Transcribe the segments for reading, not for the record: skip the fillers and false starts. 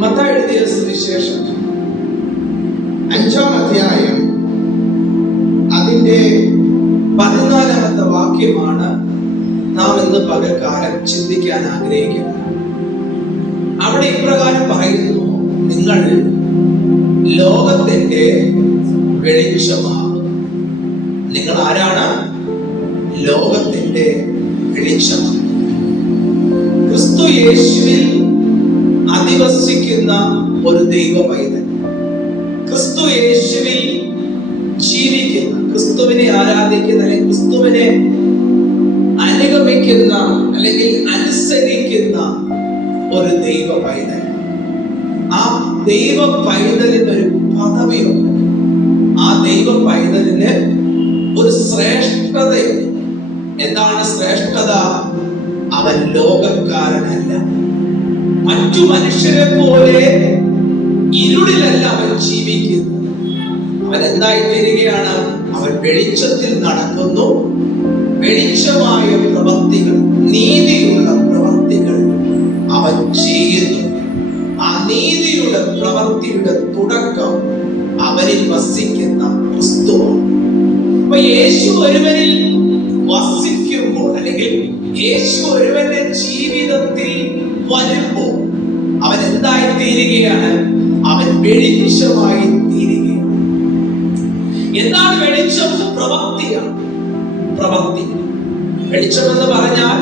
മത്തായി എഴുതിയ സുവിശേഷം 5-ാം അധ്യായം അതിന്റെ 14-ാമത്തെ വാക്യമാണ് നാം ഇന്ന് പകൽക്കാലം ചിന്തിക്കാൻ ആഗ്രഹിക്കുന്നത്. അവിടെ ഇപ്രകാരം പറയുന്നു, നിങ്ങൾ ലോകത്തിന്റെ വെളിച്ചമാണ്. നിങ്ങൾ ആരാണ്? ലോകത്തിന്റെ വെളിച്ചമാണ്. ക്രിസ്തു യേശുവിൽ അധിവസിക്കുന്ന ഒരു ദൈവ പൈതൽ, ക്രിസ്തു യേശുവിൽ ജീവിക്കുന്ന, ക്രിസ്തുവിനെ ആരാധിക്കുന്ന, അല്ലെങ്കിൽ ക്രിസ്തുവിനെ അനുഗമിക്കുന്ന, അല്ലെങ്കിൽ അനുസരിക്കുന്ന ഒരു ദൈവ പൈതൽ. ആ ദൈവ പൈതലിന് ഒരു പദവിയുണ്ട്. ആ ദൈവ പൈതലിന് ഒരു ശ്രേഷ്ഠതയുണ്ട്. എന്താണ് ശ്രേഷ്ഠത? അവൻ ലോകക്കാരനല്ല. മറ്റു മനുഷ്യരെ പോലെ ഇരുളിലല്ല അവൻ ജീവിക്കുന്നത്. അവൻ എന്തായി തീരുകയാണ്? അവൻ വെളിച്ചത്തിൽ നടക്കുന്നു. വെളിച്ചമായ പ്രവൃത്തികൾ, നീതിയുള്ള പ്രവൃത്തികൾ അവൻ ചെയ്യുന്നു. ആ നീതിയുടെ പ്രവൃത്തിയുടെ തുടക്കം അവനിൽ വസിക്കുന്ന ക്രിസ്തുവാണ്. അപ്പൊ യേശു ഒരുവനിൽ വസിക്കുമ്പോൾ, അല്ലെങ്കിൽ യേശു ഒരുവന്റെ ജീവിതത്തിൽ വരുമ്പോൾ അവൻ എന്തായി തീരുകയാണ്? അവൻ വെളിച്ചമായി തീരുകയാണ്. എന്താണ് വെളിച്ചം? പ്രവൃത്തിയാണ്. പ്രവൃത്തി, വെളിച്ചം എന്ന് പറഞ്ഞാൽ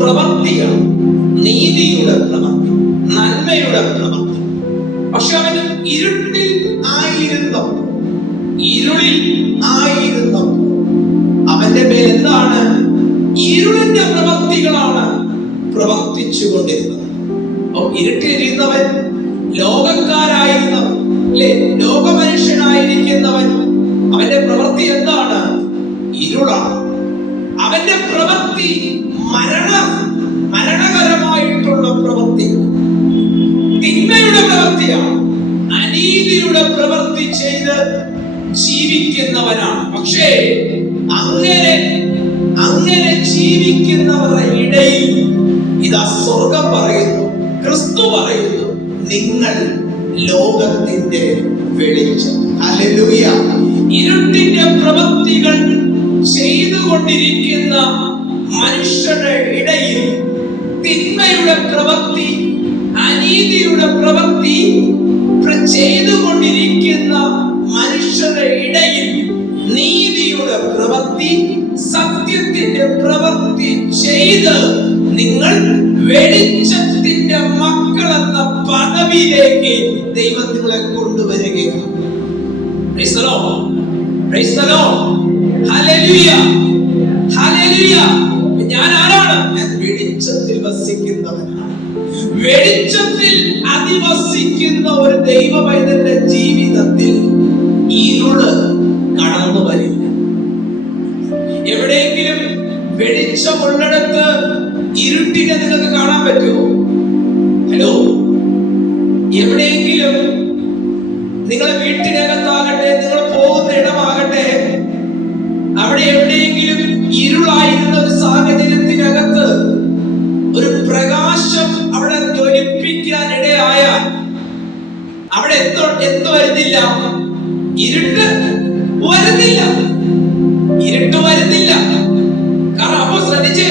പ്രവൃത്തിയാണ്. നീതിയുടെ പ്രവൃത്തി, നന്മയുടെ പ്രവൃത്തി. പക്ഷെ അവൻ ഇരുളിൽ ആയിരുന്നപ്പോൾ അവന്റെ മേൽ എന്താണ്? ഇരുളിന്റെ പ്രവൃത്തികളാണ് പ്രവർത്തിച്ചു കൊണ്ടിരുന്നത്. ഇരുട്ടിലിരുന്നവൻ, ലോകക്കാരായിരുന്നവൻ, അല്ലെ, ലോകമനുഷ്യനായിരിക്കുന്നവൻ, അവന്റെ പ്രവൃത്തി എന്താണ്? ഇരുളാണ്. അവന്റെ പ്രവൃത്തി മരണകരമായിട്ടുള്ള പ്രവൃത്തി, തിന്മയുടെ പ്രവൃത്തിയാണ്. അനീതിയുടെ പ്രവൃത്തി ചെയ്ത് ജീവിക്കുന്നവനാണ്. പക്ഷേ അങ്ങനെ ജീവിക്കുന്നവരുടെ ഇടയിൽ ഇതാ സ്വർഗം പറയുന്നു, ക്രിസ്തു പറയുന്നു, നിങ്ങൾ ലോകത്തിന്റെ വെളിച്ചം. ഹല്ലേലൂയ. ഇരുട്ടിന്റെ പ്രവൃത്തികൾ ചെയ്തുകൊണ്ടിരിക്കുന്ന മനുഷ്യരുടെ ഇടയിൽ, തിന്മയുടെ പ്രവൃത്തി, അനീതിയുടെ പ്രവൃത്തി ചെയ്തുകൊണ്ടിരിക്കുന്ന മനുഷ്യരുടെ ഇടയിൽ നീതിയുടെ പ്രവൃത്തി, സത്യത്തിന്റെ പ്രവൃത്തി ചെയ്ത് നിങ്ങൾ വെളിച്ചത്തിന്റെ മക്കളെന്ന പദവിയിലേക്ക് ദൈവം നിങ്ങളെ കൊണ്ടുവരികയാണ്. Price the Lord, praise the Lord, hallelujah, hallelujah. ഞാൻ ആരാണ്? ഞാൻ വെളിച്ചത്തിൽ വസിക്കുന്നവനാണ്. വെളിച്ചത്തിൽ അധിവസിക്കുന്ന ഒരു ദൈവ പൈതലിന്റെ ജീവിതത്തിൽ ഇരുള് കടന്നു വരില്ല. എവിടെയെങ്കിലും വെളിച്ചമുള്ളിടത്ത് ഇരുട്ടിനെ നിങ്ങൾക്ക് കാണാൻ പറ്റുമോ? ഹലോ, എവിടെയെങ്കിലും നിങ്ങളുടെ വീട്ടിനകത്താകട്ടെ, നിങ്ങൾ പോകുന്ന ഇടമാകട്ടെ, അവിടെ എവിടെയെങ്കിലും ഇരുളായിരുന്ന ഒരു സാഹചര്യത്തിനകത്ത് ഒരു പ്രകാശം അവിടെ ജ്വലിപ്പിക്കാൻ ഇടയായാൽ അവിടെ എന്ത് വരുന്നില്ല? ഇരുട്ട് വരുന്നില്ല. ഇരുട്ട് വരുന്നില്ല. കാരണം അപ്പൊ ശ്രദ്ധിച്ചേ,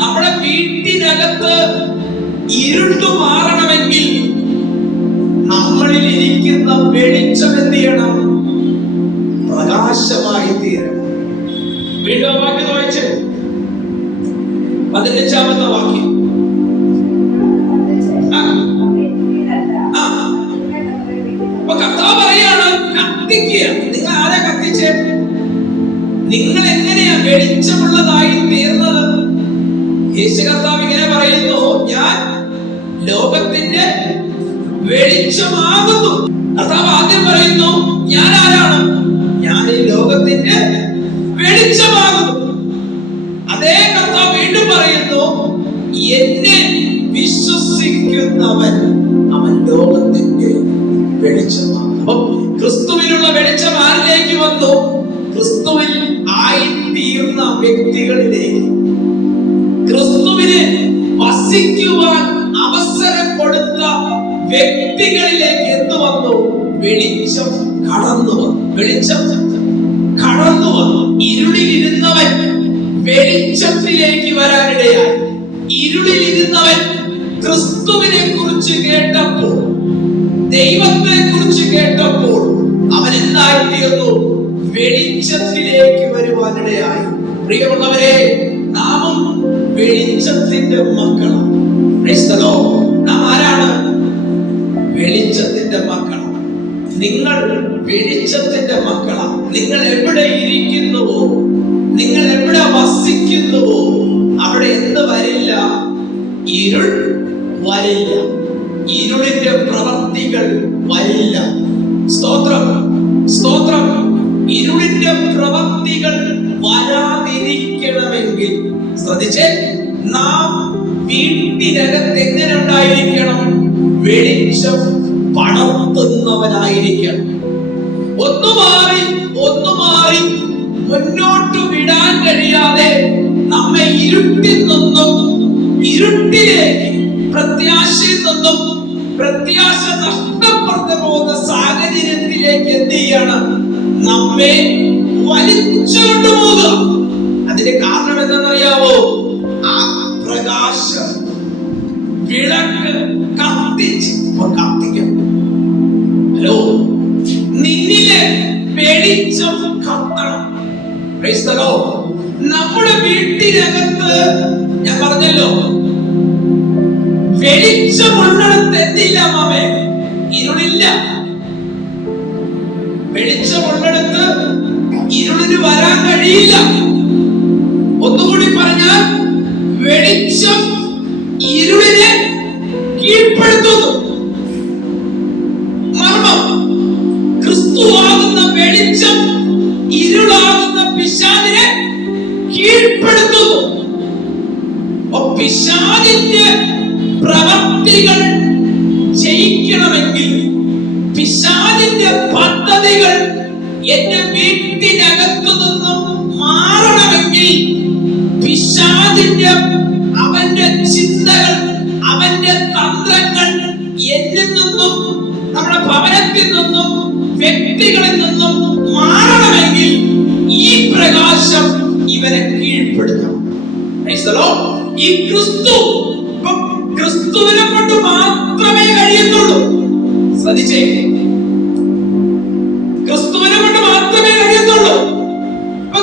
നമ്മുടെ വീട്ടിനകത്ത് ഇരുട്ട് മാറണമെങ്കിൽ നമ്മളിൽ ഇരിക്കുന്ന വെളിച്ചം എന്ത് ചെയ്യണം? പ്രകാശമായി തീരണം. വീണ്ടും വാക്യം വായിച്ച് 15-ാമത്തെ വാക്യം. അപ്പൊ കർത്താവ് പറയാണ്, കത്തിക്കുക. നിങ്ങൾ ആരെ കത്തിച്ചേ? നിങ്ങൾ എങ്ങനെയാ വെളിച്ചമുള്ളതായി തീർന്നത്? യേശു കർത്താവ് ഇങ്ങനെ പറയുന്നു, ഞാൻ ലോകത്തിന്റെ വെളിച്ചമാകുന്നു. കർത്താവ് ആദ്യം പറയുന്നു, ഞാൻ ആരാണ്? ഞാൻ ഈ ലോകത്തിന്റെ വെളിച്ചമാകുന്നു. അതേ കർത്താവ് വീണ്ടും പറയുന്നു, എന്നെ വിശ്വസിക്കുന്നവൻ അവൻ ലോകത്തിന്റെ വെളിച്ചമാണ്. അപ്പൊ ക്രിസ്തുവിലുള്ള വെളിച്ചം ആരിലേക്ക് വന്നു? ക്രിസ്തുവിൽ ആയിത്തീർന്ന വ്യക്തികളിലേക്ക്. ക്രിസ്തുവിന് വസിക്കുവാൻ അവസരം കൊടുത്ത വ്യക്തികളിലേക്ക് എന്ത് വന്നു? വെളിച്ചം കടന്നു വന്നു. വെളിച്ചം കടന്നു വന്നു. ഇരുളിലിരുന്നവൻ വെളിച്ചത്തിലേക്ക് വരാനിടയായി. ഇരുളിലിരുന്നവൻ ക്രിസ്തുവിനെ കുറിച്ച് കേട്ടപ്പോൾ, ദൈവത്തെ കുറിച്ച് കേട്ടപ്പോൾ അവൻ എന്തായിത്തീർന്നു? വെളിച്ചത്തിലേക്ക് വരുവാനിടയായി. പ്രിയമുള്ളവരെ, നാമും വെളിച്ചത്തിന്റെ മക്കളാണ്. നാം ആരാണ്? വെളിച്ചത്തിന്റെ മക്കളാണ്. നിങ്ങൾ വെളിച്ചത്തിന്റെ മക്കളാണ്. നിങ്ങൾ എവിടെ ഇരിക്കുന്നുവോ, നിങ്ങൾ എവിടെ വസിക്കുന്നുവോ, അവിടെ എന്ത് വരില്ല? ഇരുൾ വരില്ല. ഇരുളിന്റെ പ്രവൃത്തികൾ വരില്ല. സ്തോത്രം, സ്തോത്രം. ഇരുളിന്റെ പ്രവൃത്തികൾ വരാതിരിക്കണമെങ്കിൽ ശ്രദ്ധിച്ചേ, നാം വീട്ടിനകത്ത് എങ്ങനെ ഉണ്ടായിരിക്കണം? വെളിച്ചം പടർത്തുന്നവനായിരിക്കണം. ഒന്നു മാറി മുന്നോട്ട് വിടാൻ കഴിയാതെ നമ്മെ ഇരുട്ടിൽ നിന്നും ഇരുട്ടിലേക്ക്, പ്രത്യാശയിൽ നിന്നും പ്രത്യാശ നഷ്ടപ്പെട്ടു പോകുന്ന സാഹചര്യത്തിലേക്ക് എന്ത് ചെയ്യണം? നമ്മെ വലിച്ചുകൊണ്ടു പോകുക. അതിന്റെ കാരണം എന്താണെന്നറിയാവോ? ആ പ്രകാശം, വിളക്ക് കത്തിക്കണം. ഹലോ, നിന്നിലെ വെളിച്ചം കത്തണം. നമ്മുടെ വീട്ടിനകത്ത് ഞാൻ പറഞ്ഞല്ലോ, വെളിച്ചമുള്ളിടത്ത് എന്തില്ല മാമേ? ഇരുളില്ല. വെളിച്ചമുള്ളിടത്ത് ഇരുളിന് വരാൻ കഴിയില്ല. ഒന്നുകൂടി പറഞ്ഞാൽ, വെളിച്ചം ഇരുളിനെ കീഴ്പ്പെടുത്തുന്നു. മർമ്മം, ക്രിസ്തുവാകുന്ന വെളിച്ചം ഇരുളാകുന്ന പിശാചിനെ കീഴ്പ്പെടുത്തുന്നു. പിശാചിന്റെ പ്രവൃത്തികൾ ജയിക്കണമെങ്കിൽ, പിശാചിന്റെ പദ്ധതികൾ എന്റെ വീട്ടിനകത്തു നിന്നും മാറണമെങ്കിൽ, പിശാചിന്റെ അവന്റെ ചിന്തകൾ, അവന്റെ തന്ത്രങ്ങൾ എന്നിൽ നിന്നും, നമ്മുടെ ഭവനത്തിൽ നിന്നും, വ്യക്തികളിൽ നിന്നും മാറണമെങ്കിൽ ഈ പ്രകാശം ഇവനെ കീഴ്പ്പെടുത്തണം. ഈ ക്രിസ്തുവിനെ കൊണ്ട് മാത്രമേ കഴിയത്തുള്ളൂ. ശ്രദ്ധിച്ചേ, ക്രിസ്തുവിനെ കൊണ്ട് മാത്രമേ കഴിയത്തുള്ളൂ.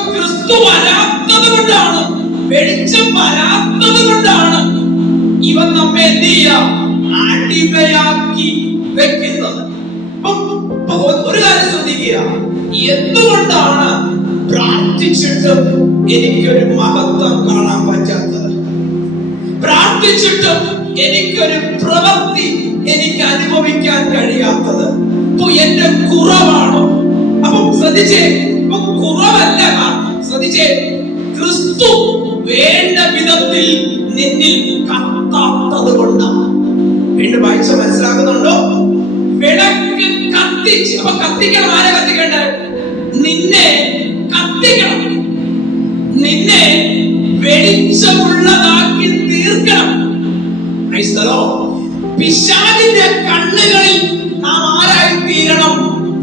ക്രിസ്തു വരാത്തത് കൊണ്ടാണ്, വെളിച്ചം വരാത്തത് കൊണ്ടാണ് ഇവൻ നമ്മെ എന്ത് ചെയ്യാം? അടിമയാക്കി വെക്കുന്നത്. ഒരു കാര്യം ശ്രദ്ധിക്കുക, എന്തുകൊണ്ടാണ് പ്രാർത്ഥിച്ചിട്ടും എനിക്കൊരു മഹത്വം കാണാൻ പറ്റാത്തത്? പ്രാർത്ഥിച്ചിട്ടും എനിക്കൊരു പ്രവൃത്തി എനിക്ക് അനുഭവിക്കാൻ കഴിയാത്തത്? എന്റെ കുറവാണോ? അപ്പം ശ്രദ്ധിച്ചേ, കുറവല്ല. ശ്രദ്ധിച്ചേ, ക്രിസ്തു വേണ്ട വിധത്തിൽ നിന്നിൽ കത്താത്തത് കൊണ്ടാണ്. വീണ്ടും വായിച്ച മനസ്സിലാക്കുന്നുണ്ടോ? വിളക്ക് കത്തിച്ച്, അപ്പൊ കത്തിക്കണം. ആരെ കത്തിക്കണ്ടേ? നിന്നെ കത്തിക്കണം. നിന്നെ വെളിച്ചമുള്ളതാക്കി തീർക്കണം. പിശാചിന്റെ കണ്ണുകളിൽ നാം ആരായി തീരണം?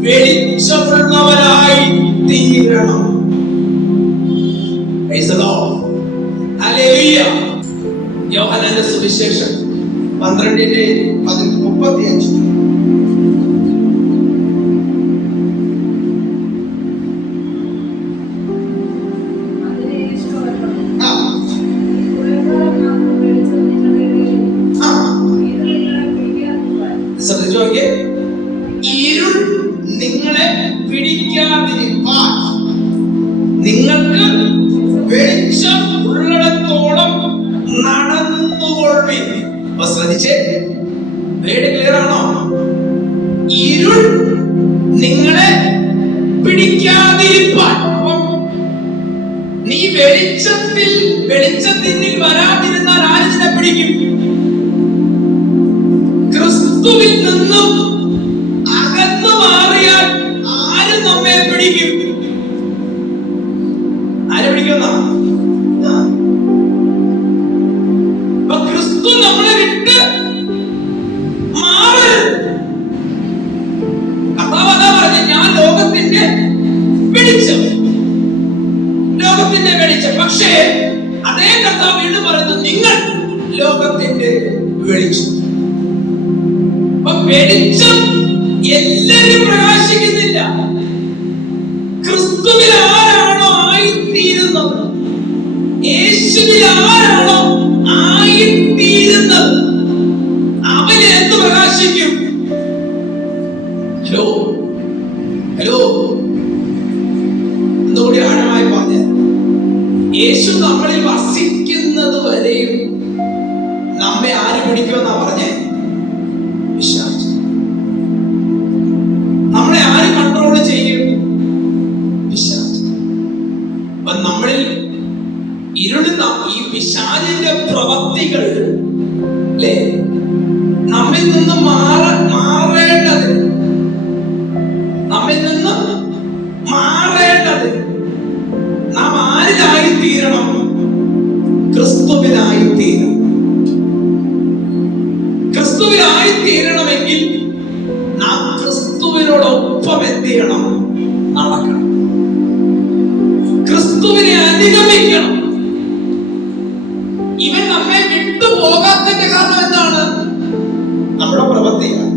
വെളിച്ചമുള്ളവരായി തീരണം. യോഹന്നാന്റെ സുവിശേഷം 12:35. ഇരുൾ നിങ്ങളെ പിടിക്കാതിരിക്കാൻ നിങ്ങൾക്ക് വെളിച്ചം ഉള്ളിടത്തോളം നടന്നുകൊള്ളുവിൻ. ശ്രദ്ധിച്ചേ, വേട് ക്ലിയർ ആണോ? ഇരുൾ നിങ്ങളെ പിടിക്കാതിരിക്കാൻ. നീ വെളിച്ചത്തിൽ വരാതിരുന്നാൽ ആര് നിന്നെ പിടിക്കും? ക്രിസ്തുവിൽ നിന്നും അകന്നു മാറിയാൽ ആര് നമ്മെ പിടിക്കും? ആരെ പിടിക്കുന്ന? കർത്താവ് വീണ്ടും പറയുന്നു, നിങ്ങൾ ലോകത്തിന്റെ വെളിച്ചം. അപ്പൊ വെളിച്ചം എല്ലാവരും പ്രകാശിക്കുന്നില്ല. ക്രിസ്തുവിൽ ആരാണോ ആയിത്തീരുന്നത്, യേശുവിൽ ആരാണോ ആയിത്തീരുന്നത്, അവന് എന്ത് പ്രകാശിക്കും? ഹലോ ഹലോ എന്തുകൂടി ആഴമായി പറഞ്ഞ, യേശു നമ്മളിൽ വസിക്കുന്നത് വരെയും നമ്മെ ആര് പിടിക്കുമെന്നാ പറഞ്ഞേ? വിശ്വാസം. നമ്മളെ ആര് കൺട്രോൾ ചെയ്യും? വിശ്വാസം. അപ്പൊ നമ്മളിൽ ഇരുളുന്ന ഈ പിശാചിന്റെ പ്രവൃത്തികൾ അല്ലേ നമ്മിൽ നിന്ന് മാറേണ്ടത്, നമ്മിൽ നിന്ന് മാറേണ്ടത് നാം ആരിലായിത്തീരണം? ക്രിസ്തുവിനായിത്തീരണം. ക്രിസ്തുവിനായിത്തീരണമെങ്കിൽ നാം ക്രിസ്തുവിനോടൊപ്പം എന്ത് ചെയ്യണം? നടക്കണം. ക്രിസ്തുവിനെ അനുഗമിക്കണം. ഇവൻ നമ്മെ വിട്ടു പോകാത്തതിന്റെ കാരണം എന്താണ്? നമ്മുടെ പ്രവൃത്തിയാണ്.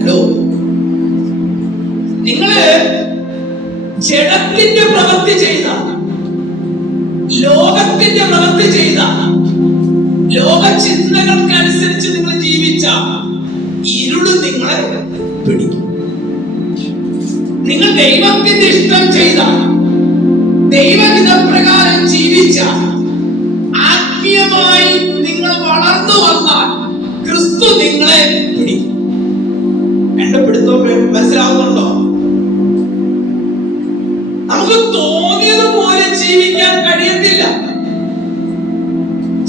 ഹലോ, നിങ്ങള് ജഡത്തിന്റെ പ്രവൃത്തി ചെയ്ത, ലോകത്തിന്റെ പ്രവൃത്തി ചെയ്ത, ലോക ചിന്തകൾക്കനുസരിച്ച് നിങ്ങൾ ജീവിച്ച ഇരുള് നിങ്ങളെ പിടിക്കും. നിങ്ങൾ ദൈവത്തിന്റെ ഇഷ്ടം ചെയ്ത, ദൈവഹിതപ്രകാരം ജീവിച്ച, ആത്മീയമായി നിങ്ങൾ വളർന്നു വന്നാൽ ക്രിസ്തു നിങ്ങളെ പിടിക്കും. എന്റെ പിടുത്തം മനസ്സിലാവുന്നുണ്ടോ? നമുക്ക് തോന്നിയതുപോലെ ജീവിക്കാൻ കഴിയത്തില്ല.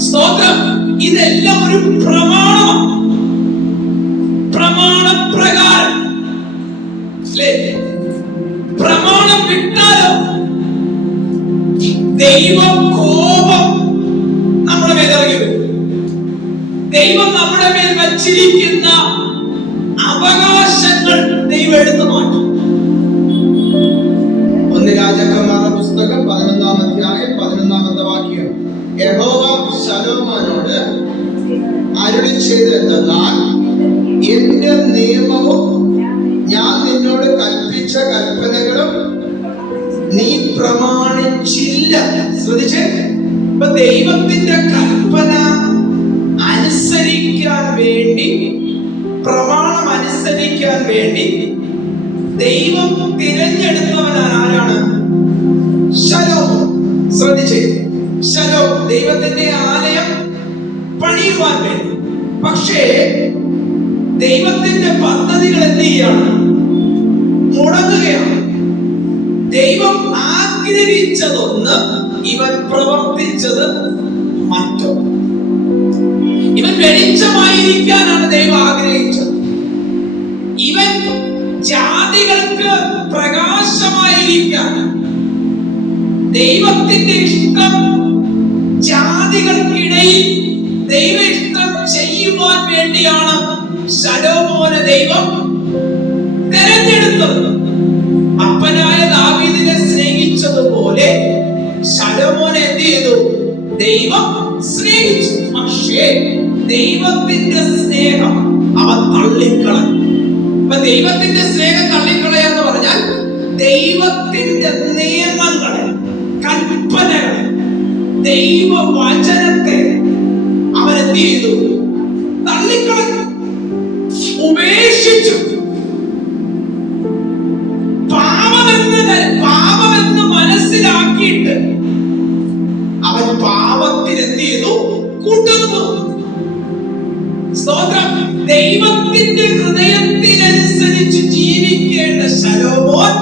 സ്തോത്രം. ഇതെല്ലാം ഒരു പ്രമാണം, പ്രമാണപ്രകാരം. പ്രമാണം വിട്ടാലോ ദൈവ കോപം നമ്മുടെ മേൽ ഇറങ്ങി വരും. ദൈവം നമ്മുടെ മേൽ വച്ചിരിക്കുന്ന അവകാശങ്ങൾ ദൈവം എടുത്തു മാറ്റും. 1 രാജാക്കന്മാരുടെ പുസ്തകം 11-ാം അധ്യായം 11-ാമത്തെ വാക്യം. യഹോവ ശലോമോനോട് അരുളി ചെയ്തെന്നാൽ, എന്റെ നിയമവും ഞാൻ നിന്നോട് കൽപ്പിച്ച കൽപ്പനകളും നീ പ്രമാണിച്ചില്ല. ശ്രദ്ധിച്ചേ, ഇപ്പൊ ദൈവത്തിന്റെ കൽപ്പന അനുസരിക്കാൻ വേണ്ടി, പ്രമാണം അനുസരിക്കാൻ വേണ്ടി ദൈവം തിരഞ്ഞെടുത്തവനാണ് ആരാണ്? ശലോമോൻ. ശ്രദ്ധിച്ചേ, ശലോമോൻ ദൈവത്തിന്റെ ആലയം പണിയുവാൻ വേണ്ടി. പക്ഷേ ദൈവത്തിന്റെ പദ്ധതികൾ എന്ത് ചെയ്യാണ്? മുടങ്ങുകയാണ്. ദൈവം ആഗ്രഹിച്ചതൊന്ന്, ഇവൻ പ്രവർത്തിച്ചത് മറ്റൊന്ന്. ഇവൻ വെളിച്ചമായിരിക്കാനാണ് ദൈവം ആഗ്രഹിച്ചത്. ഇവൻ ജാതികൾക്ക് പ്രകാശമായിരിക്കാൻ, ദൈവത്തിന്റെ ഇഷ്ടം ജാതികൾക്കിടയിൽ ദൈവ ഇഷ്ടം ചെയ്യുവാൻ വേണ്ടിയാണ് ശലോമോനെ ദൈവം തെരഞ്ഞെടുത്തത്. അപ്പനായ ദാവീദിനെ സ്നേഹിച്ചതുപോലെ ശലോമോനെ എന്ത് ചെയ്തു? ദൈവം സ്നേഹിച്ചു. പക്ഷേ ദൈവത്തിന്റെ സ്നേഹം അവൻ തള്ളിക്കളഞ്ഞു. അപ്പൊ ദൈവത്തിന്റെ സ്നേഹം തള്ളിക്കളയെന്ന് പറഞ്ഞാൽ ദൈവത്തിന്റെ നിയമങ്ങളെ, കൽപ്പനകളെ, ദൈവവചനത്തെ അവൻ എന്ത് ചെയ്തു? തള്ളിക്കളഞ്ഞു, ഉപേക്ഷിച്ചു. പാപമെന്ന് മനസ്സിലാക്കിയിട്ട് അവൻ പാപത്തിന് എന്ത് ചെയ്തു? കൂട്ടുന്നു. സ്തോത്രം. ദൈവത്തിന്റെ ഹൃദയത്തിനനുസരിച്ച് ജീവിക്കേണ്ട ശലോമോൻ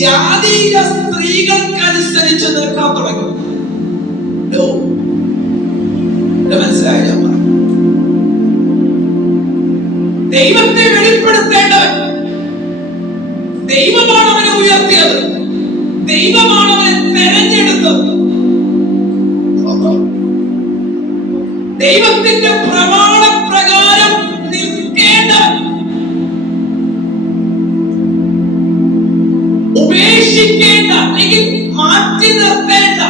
ജാതീയ സ്ത്രീകൾക്കനുസരിച്ച് നിൽക്കാൻ തുടങ്ങി. മനസ്സിലായ? ദൈവത്തെ വെളിപ്പെടുത്തേണ്ടവൻ, ദൈവമാണ് അവനെ ഉയർത്തിയത്, ദൈവമാണ് അവനെ തെരഞ്ഞെടുത്തത്. ദൈവത്തിന്റെ പ്രമാണപ്രകാരം നിൽക്കേണ്ട, ഉപേക്ഷിക്കേണ്ട അല്ലെങ്കിൽ മാറ്റി നിർത്തേണ്ട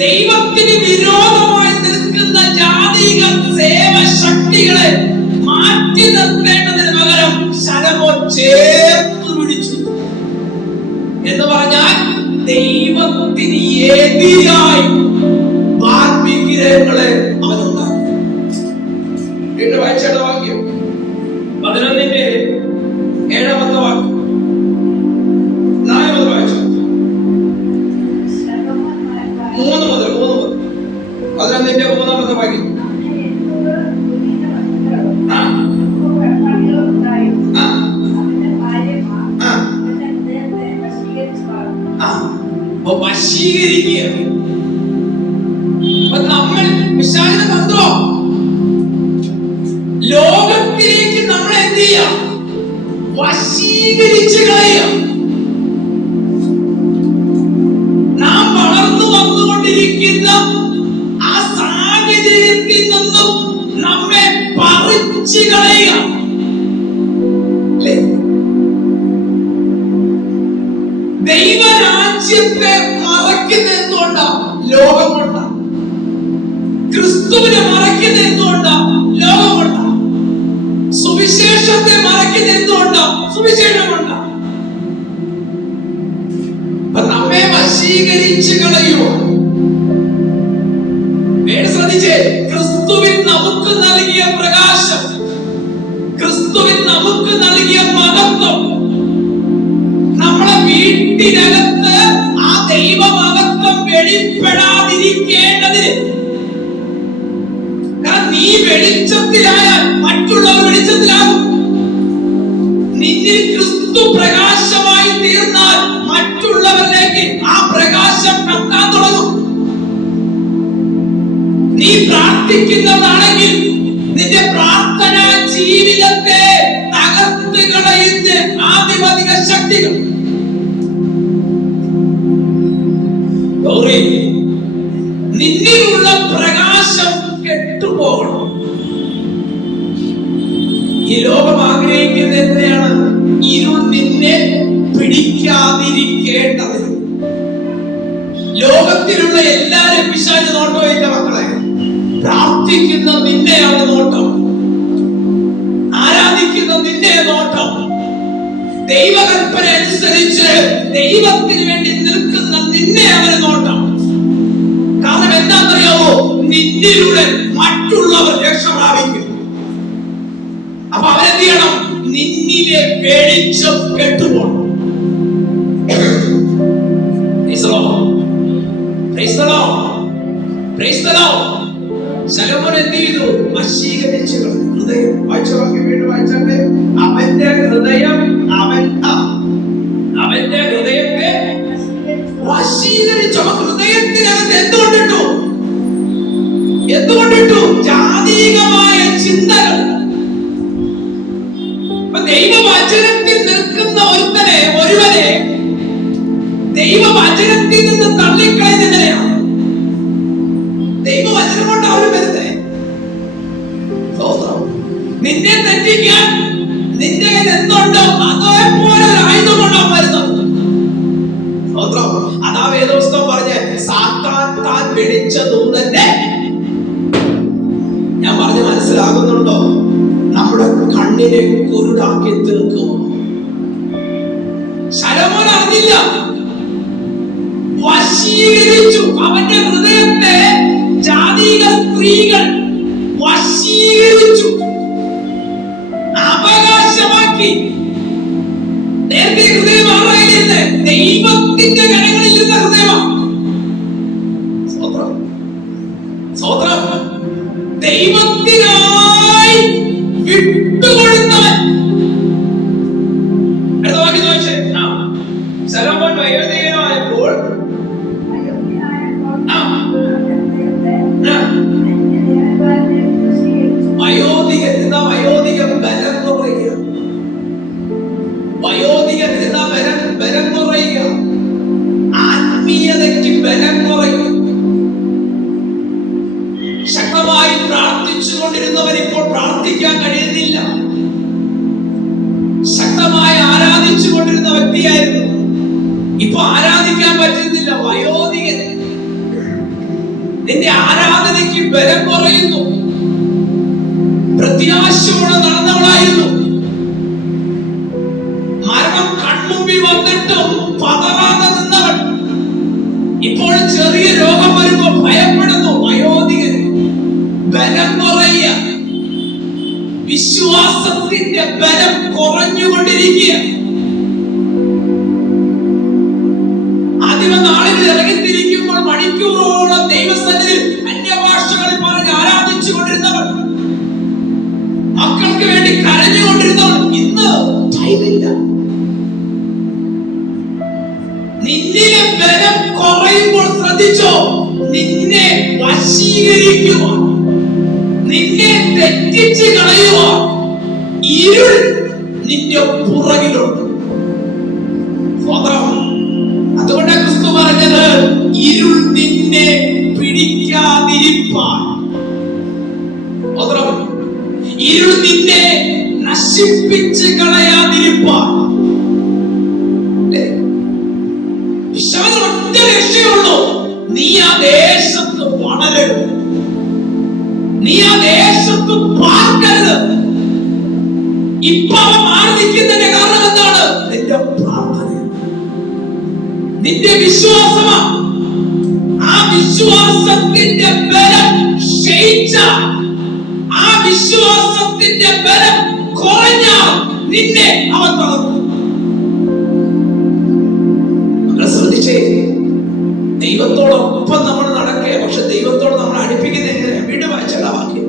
ദൈവത്തിന് വിരോധമായി നിൽക്കുന്ന ജാതിക സേവശക്തികളെ മാറ്റി നിർത്തേണ്ടതിന് പകരം ശലോമോൻ ചേർത്ത് പിടിച്ചു. എന്ന് പറഞ്ഞാൽ ദൈവത്തിന് എതിരായി വിഗ്രഹങ്ങളെ അവൻ ഉണ്ടാക്കി. വീണ്ടും വായിച്ചേണ്ട വാക്യം 11:7 വാക്യം. 4 മുതൽ വായിച്ചു. 3 മുതൽ 11:3 വാക്യം. വശീകരിക്കുക. നമ്മൾ പിശാചിനെ കണ്ടോ? ലോകത്തിലേക്ക് നമ്മൾ എന്ത് ചെയ്യാം? വശീകരിച്ച് കളയാം. നാം വളർന്നു വന്നുകൊണ്ടിരിക്കുന്ന ആ സാഹചര്യത്തിൽ നിന്നും നമ്മെ പറിച്ചു കളയാം. ദൈവരാജ്യത്തെ മറയ്ക്കുന്ന എന്തുകൊണ്ടാ? ലോകമുണ്ടാ. ക്രിസ്തുവിനെ മറയ്ക്കുന്ന എന്തുകൊണ്ടാ? ലോകമുണ്ടാ. സുവിശേഷത്തെ മറയ്ക്കുന്ന എന്തുകൊണ്ടാ? സുവിശേഷമുണ്ടാ. നമ്മെ വശീകരിച്ച് കളയുമോ? ശ്രദ്ധിച്ചേ, ക്രിസ്തുവിൻ നമുക്ക് നൽകിയ പ്രകാശം, ക്രിസ്തുവിൻ നമുക്ക് നൽകിയ മഹത്വം, നമ്മളെ വീട്ടിനകത്ത് ആ ദൈവമഹത്വം വെളിപ്പെടാതിരിക്കേണ്ടതിന്. കാരണം നീ വെളിച്ചത്തിലായാൽ മറ്റുള്ളവർ വെളിച്ചത്തിലാകും. നിന്നിൽ ക്രിസ്തു പ്രകാശമായി തീർന്നാൽ മറ്റുള്ളവരിലേക്ക് ആ പ്രകാശം കത്താൻ തുടങ്ങും. നീ പ്രാർത്ഥിക്കുന്നതാണെങ്കിൽ നിന്റെ പ്രാർത്ഥനാ ജീവിതത്തെ തകർത്ത് കളയുന്ന ആധിപത്യ ശക്തികൾ നിന്നിലുള്ള പ്രകാശം കെട്ടുപോകണം. ഈ ലോകം ആഗ്രഹിക്കുന്നത് എന്തിനാണ്? ഇരുൾ നിന്നെ പിടിക്കാതിരിക്കേണ്ടത്. ലോകത്തിലുള്ള എല്ലാരും പിശാച് നോട്ടോ എന്റെ മക്കളെ, പ്രാർത്ഥിക്കുന്ന നിന്നെയാണ് നോട്ടം, ആരാധിക്കുന്ന നിന്നെ നോട്ടം, ദൈവകൽപ്പന അനുസരിച്ച് ദൈവത്തിന് വേണ്ടി നിൽക്കുന്ന നിന്നെ അവന് നോട്ടം. കാരണം എന്താണെന്നറിയാവോ? നിന്നിലൂടെ മറ്റുള്ളവർ രക്ഷ പ്രാപിക്കും. അപ്പൊ അവരെന്ത് ചെയ്യണം? നിന്നിലെ വെളിച്ചം കെട്ടുപോകണം. ശലോമോൻ എന്ത് ചെയ്തു? വശീകരിച്ചു ഹൃദയം. വായിച്ചാട്ടെ. അവന്റെ ഹൃദയത്തെ വശീകരിച്ചു. ഹൃദയത്തിനകത്ത് എന്തുകൊണ്ടിട്ടു? ജാതീകമായ ചിന്തകൾ. ദൈവവചനത്തിൽ നിൽക്കുന്ന ഒരുവനെ ദൈവവചനത്തിൽ നിന്ന് തള്ളിക്കളയുന്നതിനെയാണ്. ദൈവവചനം കൊണ്ട് അവർ വരുന്നത് നിന്നെ തെറ്റിക്കാൻ നിന്റെ കയ്യിൽ എന്തുണ്ടോ അതേപോലെ ആയുധം കൊണ്ടാണ് വരുന്നത്. അതാ വേദപുസ്തകം പറഞ്ഞ സാത്താൻ താൻ വെളിച്ച ദൂതന്റെ. ഞാൻ പറഞ്ഞ് മനസ്സിലാകുന്നുണ്ടോ? നമ്മുടെ കണ്ണിനെ കുരുടാക്കി തീർക്കും. ശലോമോൻ അറിഞ്ഞില്ല, വശീകരിച്ചു. അവന്റെ ഹൃദയത്തെ ജാതീയ സ്ത്രീകൾ വശീകരിച്ചു, അവകാശമാക്കി. നേരത്തെ ഹൃദയം ആറായിരുന്നേ ദൈവത്തിന്റെ കരങ്ങളിൽ ഇരുന്ന ഹൃദയമാണ്. സ്വതന്ത്രം ദൈവത്തിനായി വിട്ടുകൊടുത്തവൻ. അടുത്ത വാക്യം ചോദിച്ചേ. ശലോമോൻ വയോധികനായപ്പോൾ വയോധികൻ ബലം കുറയുക. ബലം കുറയുക. ആത്മീയതയ്ക്ക് ബലം കുറയും. ശക്തമായി പ്രാർത്ഥിച്ചുകൊണ്ടിരുന്നവർ ഇപ്പോൾ പ്രാർത്ഥിക്കാൻ കഴിയുന്നില്ല. ശക്തമായി ആരാധിച്ചുകൊണ്ടിരുന്ന വ്യക്തിയായിരുന്നു, ഇപ്പൊ ആരാധിക്കാൻ പറ്റുന്നില്ല. വയോധികൻ നിന്റെ ആരാധനയ്ക്ക് ബലം കുറയുന്നു. പ്രത്യാശയോടെ നടന്നവളായിരുന്നു. മരണം കൺമുമ്പിൽ വന്നിട്ടും പതറാതെ നിന്നവൾ ഇപ്പോൾ ചെറിയ രോഗം വരുമ്പോ ഭയപ്പെടുന്നു. വയോധികൻ ബലം കുറയുക, വിശ്വാസത്തിന്റെ ബലം കുറഞ്ഞുകൊണ്ടിരിക്കുക. ആദ്യമ നാളുകളിൽ ഇറങ്ങിത്തിരിക്കുമ്പോൾ മണിക്കൂറോളം ദൈവസന്നിധിയിൽ അന്യഭാഷകളിൽ പറഞ്ഞ് ആരാധിച്ചു കൊണ്ടിരുന്നവർ, മക്കൾക്ക് വേണ്ടി കരഞ്ഞുകൊണ്ടിരുന്നവർ, ഇന്ന് ടൈമില്ല. നിന്നിലെ ബലം കുറയുമ്പോൾ ശ്രദ്ധിച്ചോ, നിന്നെ വശീകരിക്കുവാൻ, നിന്നെ തെറ്റിച്ച് കളയുവാൻ ഇരുൾ നിന്റെ പുറകിലുണ്ട്. അതുകൊണ്ട് ക്രിസ്തു പറഞ്ഞത് ഇരുൾ നിന്നെ പിടിക്കാതിരിപ്പാൻ, ഇരുൾ നിന്നെ നശിപ്പിച്ച് കളയാതിരിപ്പാൻ. ഒറ്റ രക്ഷയുള്ളൂ, നീ ആ ദേശത്ത് വളരരുത്, നീ ആ ദേശത്ത് പാർക്കരുത്. ഇപ്പൊ അവൻ മാറി നിൽക്കുന്നതിന്റെ കാരണം എന്താണ്? നിന്റെ പ്രാർത്ഥന, നിന്റെ വിശ്വാസമാ. ആ വിശ്വാസത്തിന്റെ ബലം ക്ഷയിച്ച, ആ വിശ്വാസത്തിന്റെ ബലം കുറഞ്ഞാൽ നിന്നെ അവൻ തളർത്തും. ശ്രദ്ധിച്ചേ, ദൈവത്തോടൊപ്പം നമ്മൾ നടക്കുക, പക്ഷെ ദൈവത്തോട് നമ്മൾ അടുപ്പിക്കുന്നില്ല. വീണ്ടും വായിച്ചാ വാക്യം,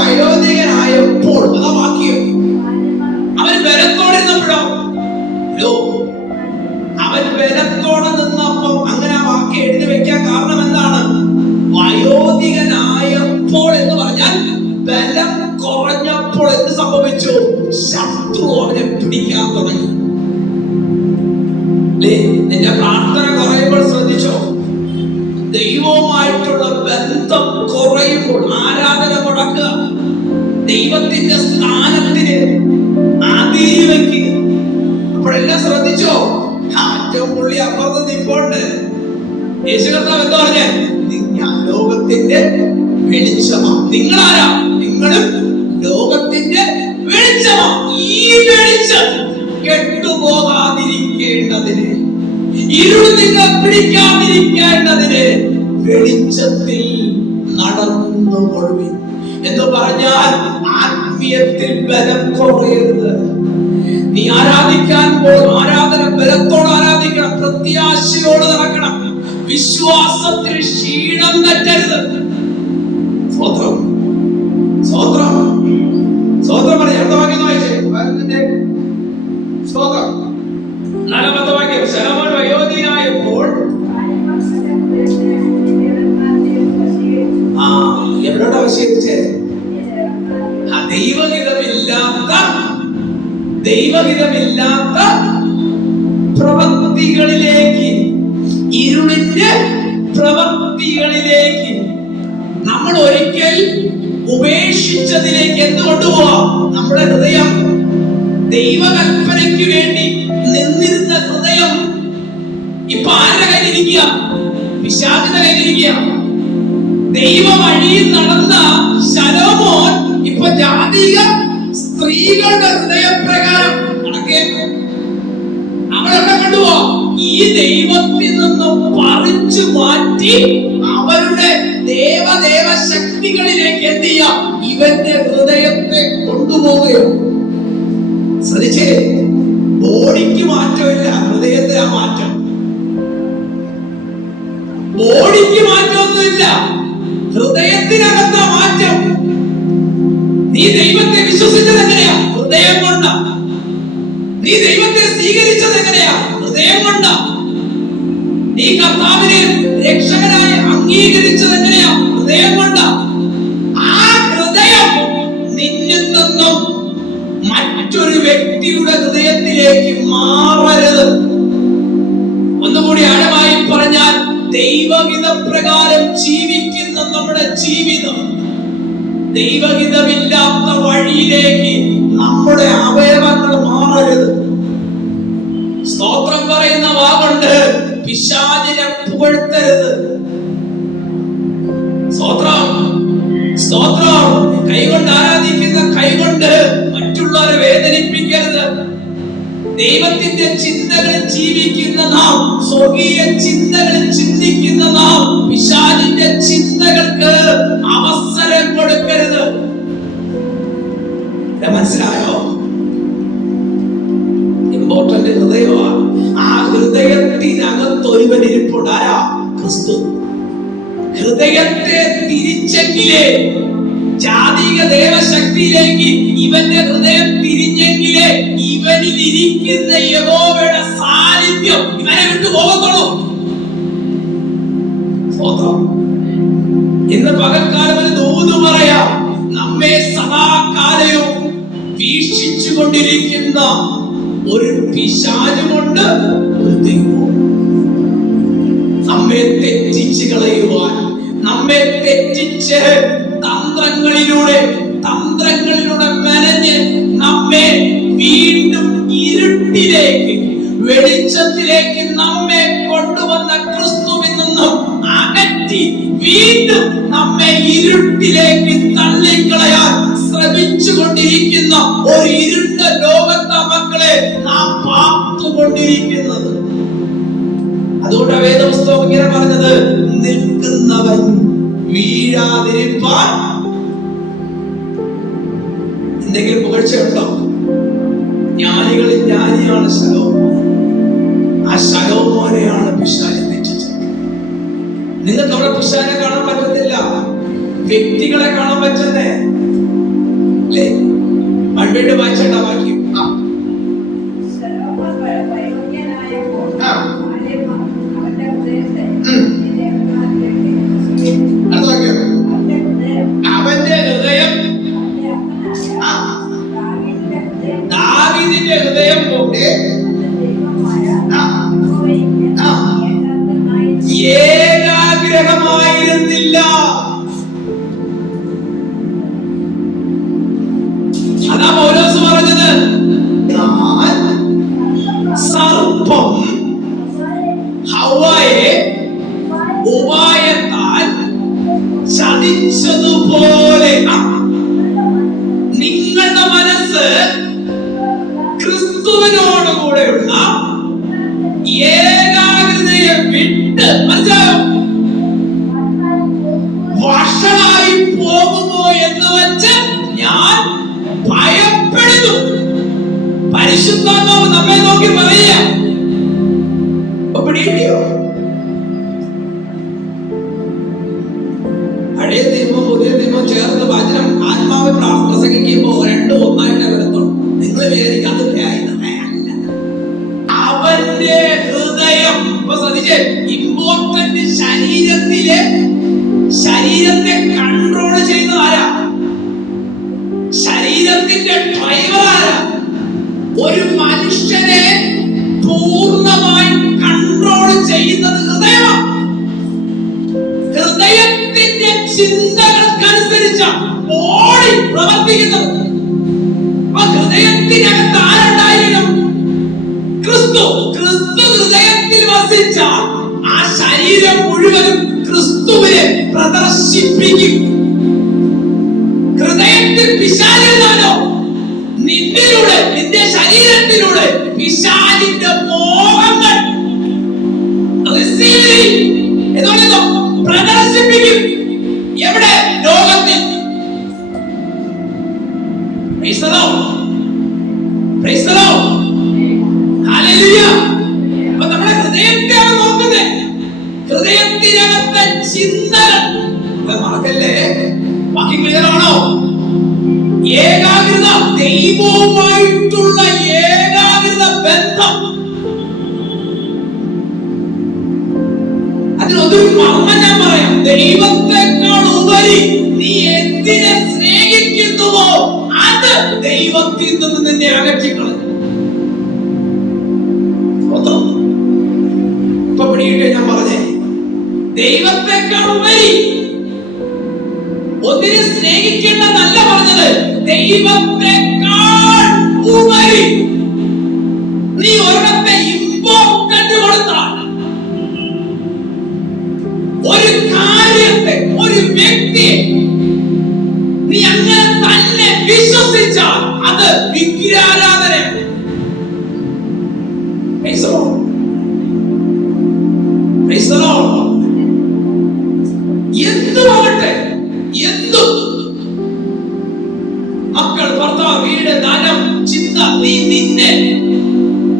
വയോധികനായപ്പോൾ അതാ വാക്യം. അവൻ ബലത്തോടിരുന്നപ്പോഴോ, അവൻ ബലത്തോടെ നിന്നപ്പോൾ അങ്ങനെ ആ വാക്യം എഴുതി വെക്കാൻ കാരണം എന്താണ്? വയോധികനായപ്പോൾ എന്ന് പറഞ്ഞാൽ ബലം കുറഞ്ഞപ്പോൾ എന്ത് സംഭവിച്ചു? ശത്രു അവനെ പിടിക്കാൻ തുടങ്ങി. നിന്റെ പ്രാർത്ഥന കുറയുമ്പോൾ ശ്രദ്ധിച്ചോ, ദൈവവുമായിട്ടുള്ള ബന്ധം കുറയുമ്പോൾ ആരാധന മുടക്കുക, ദൈവത്തിന്റെ സ്ഥാനത്തിന് അതിരി വയ്ക്കുക. അപ്പോഴെല്ലാം ശ്രദ്ധിച്ചോ, ഏറ്റവും പുള്ളി അപ്പുറത്ത് നിൽപ്പുണ്ട്. യേശു കർത്താവ് എന്താ പറഞ്ഞേ? ഞാൻ ലോകത്തിന്റെ വെളിച്ചമാണ്. നിങ്ങളാരാ? നിങ്ങളും ലോകത്തിന്റെ വെളിച്ചമാണ്. ഈ വെളിച്ചം കെട്ടുപോകാതിരിക്കേണ്ടതിന്, ഇരുൾ നിങ്ങൾ പിടിക്കാതിരിക്കേണ്ടതിന് വെളിച്ചത്തിൽ നടന്നുകൊള്ളുവിൻ എന്ന് പറഞ്ഞാൽ ആത്മീയത്തിൽ ബലം കുറയരുത്. നീ ആരാധിക്കാൻ പോകും, ആരാധന ബലത്തോടെ ആരാധിക്കണം, പ്രത്യാശയോടെ നടക്കണം, വിശ്വാസത്തിൽ ക്ഷീണം തെറ്റരുത്. സ്വത്രം സ്വത്രം സ്വത്രം പറയാം. സ്തോത്രം. നാലാമത്തെ വാക്യം, ശലോമോൻ വയോധികനായപ്പോൾ എവരോട് വശീകരിച്ചേ? ദൈവഹിതമില്ലാത്ത പ്രവൃത്തികളിലേക്ക്, ഇരുളിന്റെ പ്രവൃത്തികളിലേക്ക് നമ്മൾ ഒരിക്കൽ ഉപേക്ഷിച്ചതിലേക്ക് എന്ത് കൊണ്ടുപോവാം? നമ്മുടെ ഹൃദയം ദൈവകൽപ്പനയ്ക്ക് വേണ്ടി നിന്നിരുന്ന ഹൃദയം ഇപ്പൊ ആരുടെ കയ്യിലിരിക്കുക? പിശാചിന്റെ കയ്യിലിരിക്കുക. ദൈവ വഴിയിൽ നടന്ന ശലോമോൻ ഇപ്പൊ ജാതിക സ്ത്രീകളുടെ ഹൃദയപ്രകാരം നടക്കുകയാണ്. അവരൊക്കെ കണ്ടുപോ, ഈ ദൈവത്തിൽ നിന്നും പറിച്ചു മാറ്റി അവരുടെ ദേവദേവ ശക്തികളിലേക്ക് എന്ത് ചെയ്യാം? ഇവന്റെ ഹൃദയത്തെ കൊണ്ടുപോവുകയോ. ശ്രദ്ധിച്ചേ, ബോഡിക്ക് മാറ്റമില്ല, ഹൃദയത്തിലാ മാറ്റം. ബോഡിക്ക് മാറ്റമൊന്നുമില്ല, ഹൃദയത്തിനകത്താ മാറ്റം. നീ ദൈവത്തെ വിശ്വസിച്ചത് എങ്ങനെയാ? ഹൃദയം കൊണ്ടാ. നീ ദൈവത്തെ സ്വീകരിച്ചത് എങ്ങനെയാ? ഹൃദയം കൊണ്ടാ. നീ കർത്താവിനെ രക്ഷകനായി അംഗീകരിച്ചത് എങ്ങനെയാ? ഹൃദയം കൊണ്ടാ. ആ ഹൃദയം നിന്നിൽ നിന്നും മറ്റൊരു വ്യക്തിയുടെ ഹൃദയത്തിലേക്ക് മാറരുത്. ഒന്നുകൂടി ആഴമായി പറഞ്ഞാൽ, ദൈവഹിതപ്രകാരം ജീവിക്കുന്ന നമ്മുടെ ജീവിതം ദൈവഹിതമില്ലാത്ത വഴിയിലേക്ക് നമ്മുടെ അവയവങ്ങൾ മാറരുത്. സ്തോത്രം പറയുന്ന വാഗുണ്ട്, പിശാചിനെ പുകഴ്ത്തരുത്. സ്തോത്രം. കൈകൊണ്ട് ആരാധിക്കുന്ന കൈകൊണ്ട് മറ്റുള്ളവരെ വേദനിപ്പിക്കരുത്. ദൈവത്തിന്റെ ചിന്തകളിൽ ജീവിക്കുന്ന നാം, സ്വർഗീയ ചിന്തകളിൽ ചിന്തിക്കുന്ന നാം, പിശാചിന്റെ ചിന്തകൾക്ക് അവസരം കൊടുക്കരുത്. മനസ്സിലായോ? ഇമ്പോർട്ടന്റ് ഹൃദയമാണ്. ആ ഹൃദയത്തിനകത്ത് ഒരുവൻ ഇരിപ്പുണ്ടായ ക്രിസ്തു. ഹൃദയത്തെ തിരിച്ചെങ്കിലേ, ജാതിക ദേവശക്തിയിലേക്ക് ഇവന്റെ ഹൃദയം തിരിഞ്ഞെങ്കിലേ ഇവനിൽ ഇരിക്കുന്ന യഹോവയുടെ സാന്നിധ്യം ഇവനെ വിട്ടു പോകത്തുള്ളൂ. ഇന്ന് പകൽക്കാലം ഒരു ദൂത് പറയാം. നമ്മെ സദാകാലവും വീക്ഷിച്ചു കൊണ്ടിരിക്കുന്ന ഒരു പിശാചുമുണ്ട്, ഒരു ദൈവവും. നമ്മെ തെറ്റിച്ച് കളയുവാൻ, നമ്മെ തെറ്റിച്ച് തന്ത്രങ്ങളിലൂടെ മെനഞ്ഞ് നമ്മെ വീണ്ടും ഇരുട്ടിലേക്ക്, വെളിച്ചത്തിലേക്ക് നമ്മെ കൊണ്ടുവന്ന ക്രിസ്തുവിൽ നിന്നും അകറ്റി വീണ്ടും നമ്മെ ഇരുട്ടിലേക്ക് തള്ളിക്കളയാൻ ശ്രമിച്ചു കൊണ്ടിരിക്കുന്ന ഒരു ഇരുണ്ട ലോകത്തെ മക്കളെ നാം പാർത്തുകൊണ്ടിരിക്കുന്നത്. അതുകൊണ്ട് വേദപുസ്തകം ഇങ്ങനെ പറഞ്ഞത്, നിൽക്കുന്നവൻ വീഴാതിരിപ്പാൻ. എന്തെങ്കിലും പുകഴ്ചയുണ്ടോ? ജ്ഞാനികളിൽ ജ്ഞാനിയാണ് ശലോമോൻ. ആ ശലോമോനെയാണ് പിശാച് തെറ്റിച്ചത്. നിങ്ങൾക്ക് അവിടെ പിശാചിനെ കാണാൻ പറ്റുന്നില്ല, വ്യക്തികളെ കാണാൻ പറ്റുന്നേ അല്ലേ? പണ്ടിട്ട് വായിച്ചേണ്ട വാക്യം. അവന്റെ ഹൃദയം ദാവീദിന്റെ ഹൃദയം പോലെ ഏകാഗ്രഹമായിരുന്നില്ല. അതാ പൗലോസ് പറഞ്ഞത്, സർപ്പം ഹവ്വായെ ഉപായത്താൽ ചതിച്ചതുപോലെ നിങ്ങളുടെ മനസ്സ് ക്രിസ്തുവിനോടുകൂടെയുള്ള ഏകാഗ്രതയെ വിട്ട്, മനസ്സിലായോ, വഷളായി പോകുമോ എന്ന് വെച്ച് ഞാൻ ഭയപ്പെടുന്നു. പരിശുദ്ധാത്മാവ് നമ്മെ നോക്കി പറയുക. പിടിയോ? പഴയ നിയമം പുതിയ നിയമം ചേർന്ന് വചനം ആത്മാവ് പ്രസംഗിക്കുമ്പോ രണ്ടും ഒന്നായിട്ട് വരത്തുള്ളൂ. നിങ്ങൾ വിചാരിക്കാതെ അവന്റെ ഹൃദയം. ശ്രദ്ധിച്ചേ, ഇമ്പോർട്ടന്റ് ശരീരത്തെ കൺട്രോൾ ചെയ്യുന്നത് ആരാ? ശരീരത്തിന്റെ ഡ്രൈവർ ആരാ? ഒരു മനുഷ്യനെ പൂർണ്ണമായി കൺട്രോൾ ചെയ്യുന്നത് ഹൃദയമാണ്. ഹൃദയത്തിന്റെ ചിന്തകൾക്കനുസരിച്ച ബോഡി പ്രവർത്തിക്കുന്നത്. ഹൃദയത്തിനകത്ത് ആരുണ്ടായിരിക്കണം? ക്രിസ്തു. ക്രിസ്തു ഹൃദയത്തിൽ വസിച്ച ആ ശരീരം മുഴുവനും ക്രിസ്തുവിനെ പ്രദർശിപ്പിക്കും. ഹൃദയത്തിൽ പിശാചിനാലോ നിന്നിലൂടെ, നിന്റെ ശരീരത്തിലൂടെ പിശാചിന്റെ മോഹങ്ങൾ പ്രദർശിപ്പിക്കും. എവിടെ? ലോകത്തിൽ. അപ്പൊ നമ്മുടെ ഹൃദയത്തെയാണ് നോക്കുന്നത്. ഹൃദയത്തിനകത്തെ ചിന്തകൾ മറക്കല്ലേ. ബാക്കി ക്ലിയർ ആണോ? ഏകാഗ്രത, ദൈവവുമായിട്ടുള്ള ഏകാഗ്രത ബന്ധം. അതിനൊരു മർമ്മം ഞാൻ പറയാം. ദൈവത്തെക്കാൾ ഉപരി നീ എന്തിനെ സ്നേഹിക്കുന്നുവോ അത് ദൈവത്തിൽ നിന്ന് നിന്നെ അകറ്റിക്കളയും. ഇപ്പൊ പിടിയിട്ട് ഞാൻ പറഞ്ഞേ, ദൈവത്തെക്കാൾ ഉപരി ഒന്നിനെ സ്നേഹിക്കേണ്ടതല്ല പറഞ്ഞത്, ദൈവത്തെക്കാൾ ഉപരി നീ ഒരിടത്തെ ഇമ്പോർട്ടന്റ് കൊടുത്താൽ, ഒരു കാര്യത്തെ, ഒരു വ്യക്തിയെ വെച്ചാൽ അത് വിഗ്രഹാരാധനയാണ്. Praise the Lord. Praise the Lord. എന്തുമാകട്ടെ, എന്തും മക്കൾ, ഭർത്താവ്, വീട്, ധനം, ചിന്ത,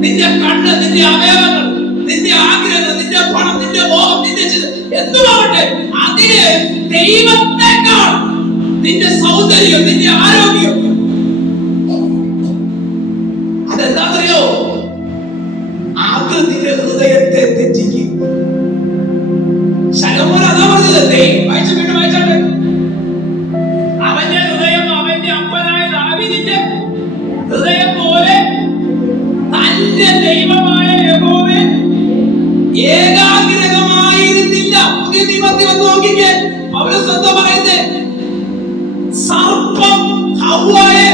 നിന്റെ കണ്ണ്, നിന്റെ അവയവങ്ങൾ, നിന്റെ ആഗ്രഹങ്ങൾ, നിന്റെ പണം, നിന്റെ മോഹം, നിന്റെ ചിന്ത, എന്തുമാകട്ടെ, അതിന് ദൈവത്തെക്കാൾ നിന്റെ സൗന്ദര്യം, നിന്റെ ആരോഗ്യം, അതെന്താണെന്നറിയോ? അത് നിന്റെ ഹൃദയത്തെ തെറ്റിക്കും. ശലോമോൻ അതാ പറഞ്ഞത്. വായിച്ചാട്ടെ. അവന്റെ ഹൃദയം അവന്റെ അപ്പനായ ദാവീദിന്റെ ഹൃദയം പോലെ തന്റെ ദൈവമായ യഹോവേ ഏകാഗ്രതമായിരുന്നില്ല. പുതിയ നിയമത്തിൽ വന്ന് നോക്കിക്കേ, പൗലോസ് എന്താ പറയുന്നത്? സർപ്പം ഹവ്വായെ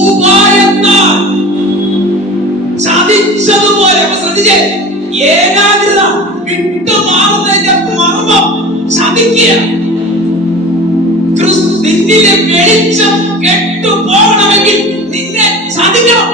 ഉപായത്താൽ ചതിച്ചതുപോലെ. ശ്രദ്ധിച്ചേ, ഏകാഗ്രത വിട്ടുമാറുന്നതിന്റെ മർമ്മം ചതിക്കുക. നിന്നിലെ വെളിച്ചം കെട്ടുപോകണമെങ്കിൽ നിന്നെ ചതിക്കണം.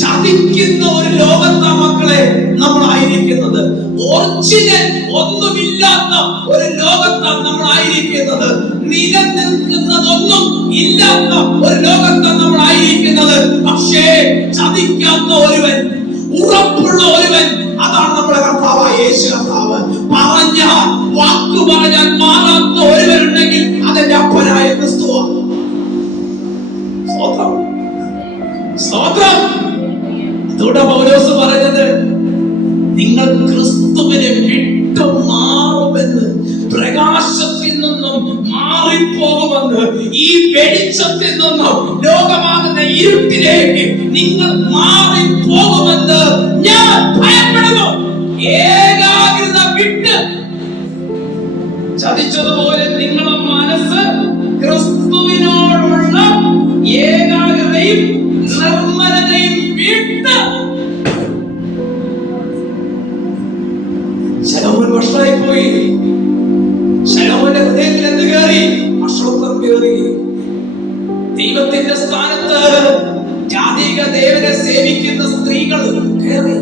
ചതിക്കുന്ന ഒരു ലോകത്താ മക്കളെ നമ്മളായിരിക്കുന്നത്. ഒറിജിനൽ ഒന്നുമില്ലാത്ത ഒരു ലോകത്താണ് നമ്മളായിരിക്കുന്നത്. നിലനിൽക്കുന്നതൊന്നും ഇല്ലാത്ത ഒരു ലോകത്താണ് നമ്മളായിരിക്കുന്നത്. പക്ഷേ ചതിക്കാത്ത ഒരുവൻ, ഉറപ്പുള്ള ഒരുവൻ, അതാണ് നമ്മുടെ കർത്താവായ യേശു കർത്താവ്. പറഞ്ഞാൽ, വാക്കു പറഞ്ഞാൽ മാറാത്ത ഒരുവനുണ്ടെങ്കിൽ അതെന്റെ അപ്പനായ ക്രിസ്തുവാണ്. സ്തോത്രം, സ്തോത്രം. അതുകൊണ്ട് പൗലോസ് പറഞ്ഞത്, നിങ്ങൾ ക്രിസ്തുവിനെ വിട്ടു മാറുമെന്ന്, പ്രകാശത്തിൽ നിന്നും മാറിപ്പോകുമെന്ന്, ഈ വെളിച്ചത്തിൽ നിന്നും ലോകമാകുന്ന ഇരുട്ടിലേക്ക് നിങ്ങൾ മാറിപ്പോകുമെന്ന് ഞാൻ ഭയപ്പെടുന്നു. ഏകാഗ്രത വിട്ട് ചതിച്ചതുപോലെ നിങ്ങളുടെ മനസ്സ് ക്രിസ്തുവിനോടുള്ള ഏകാഗ്രതയും നിർമ്മലതയും വിട്ട്. ശലോമോൻ വഷളായി പോയി. ശലോമോന്റെ ഹൃദയത്തിൽ എന്ത് കയറി? അശ്രദ്ധം കയറി. ദൈവത്തിന്റെ സ്ഥാനത്ത് ജാതിക ദേവനെ സേവിക്കുന്ന സ്ത്രീകൾ കയറി.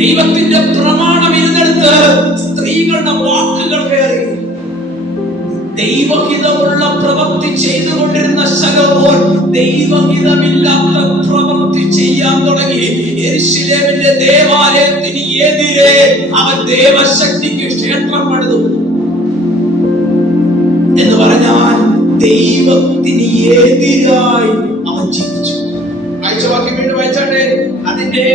ദൈവത്തിന്റെ പ്രമാണം ഇരുന്നെടുത്ത് സ്ത്രീകളുടെ വാക്കുകൾ കയറി. ദൈവഹിതമുള്ള പ്രവൃത്തി ചെയ്തുകൊണ്ടിരുന്ന ശലോമോൻ ദൈവഹിതമില്ലാത്ത പ്രവൃത്തി ചെയ്യാൻ തുടങ്ങി. യെരൂശലേമിന്റെ ദേവാലയത്തിന് എതിരെ അവൻ ദേവശക്തിക്ക് ക്ഷേത്രം പണിതു എന്ന് പറഞ്ഞാൽ ദൈവത്തിന് എതിരായി അവൻ ജീവിച്ചു. വായിച്ച വാക്യം വീണ്ടും വായിച്ചാട്ടെ. അതിന്റെ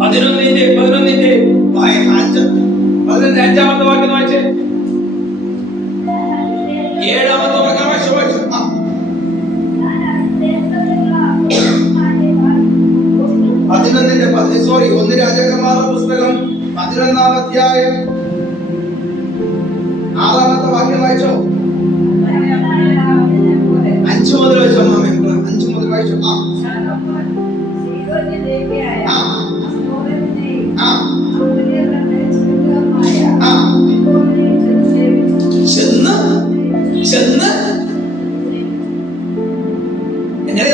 11-ന്റെ 5-ാമത്തെ വാക്യം വായിച്ചേ. 7-ാമത്തെ വാക്യം വായിച്ചു. ഒന്ന് രാജാക്കന്മാരുടെ പുസ്തകം 11-ാം അധ്യായം 6-ാമത്തെ വാക്യം വായിച്ചോ. 5 മുതൽ വായിച്ചോ. 5 മുതൽ വായിച്ചോ. ചെന്ന് എങ്ങനെ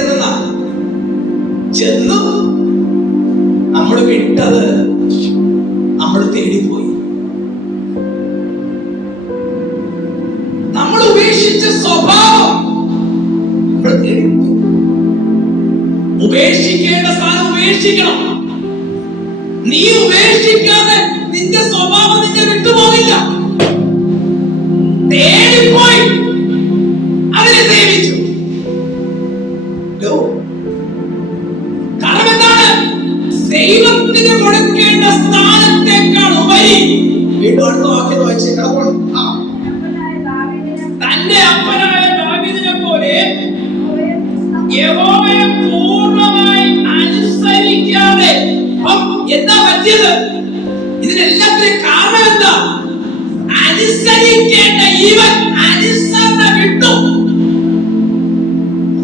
ചെന്നു നമ്മൾ വിട്ടത്, നമ്മൾ തേടിപ്പോയി. നമ്മൾ ഉപേക്ഷിച്ച സ്വഭാവം നമ്മൾ തേടിപ്പോയി. ഉപേക്ഷിക്കേണ്ട സ്ഥാനം ഉപേക്ഷിക്കണം. നീ ഉപേക്ഷിക്കാതെ നിന്റെ സ്വഭാവം നിന്നെ വിട്ടുപോകില്ല. തേടിപ്പോയി അതിനെ സേവിച്ചു. കാരണം എന്താണ്? ദൈവത്തിന് കൊടുക്കേണ്ട സ്ഥാനത്തേക്കാൾ ഉപരി തന്റെ അപ്പനായ ദാവീദിനെ പോലെ യഹോവയെ പൂർണ്ണമായി അനുസരിക്കാതെ. എന്താ പറ്റിയത്? ഇതിനെല്ലാത്തിനും കാരണം എന്താ? അനുസരിക്കേണ്ട ഇവൻ അനുസരണ വിട്ടു.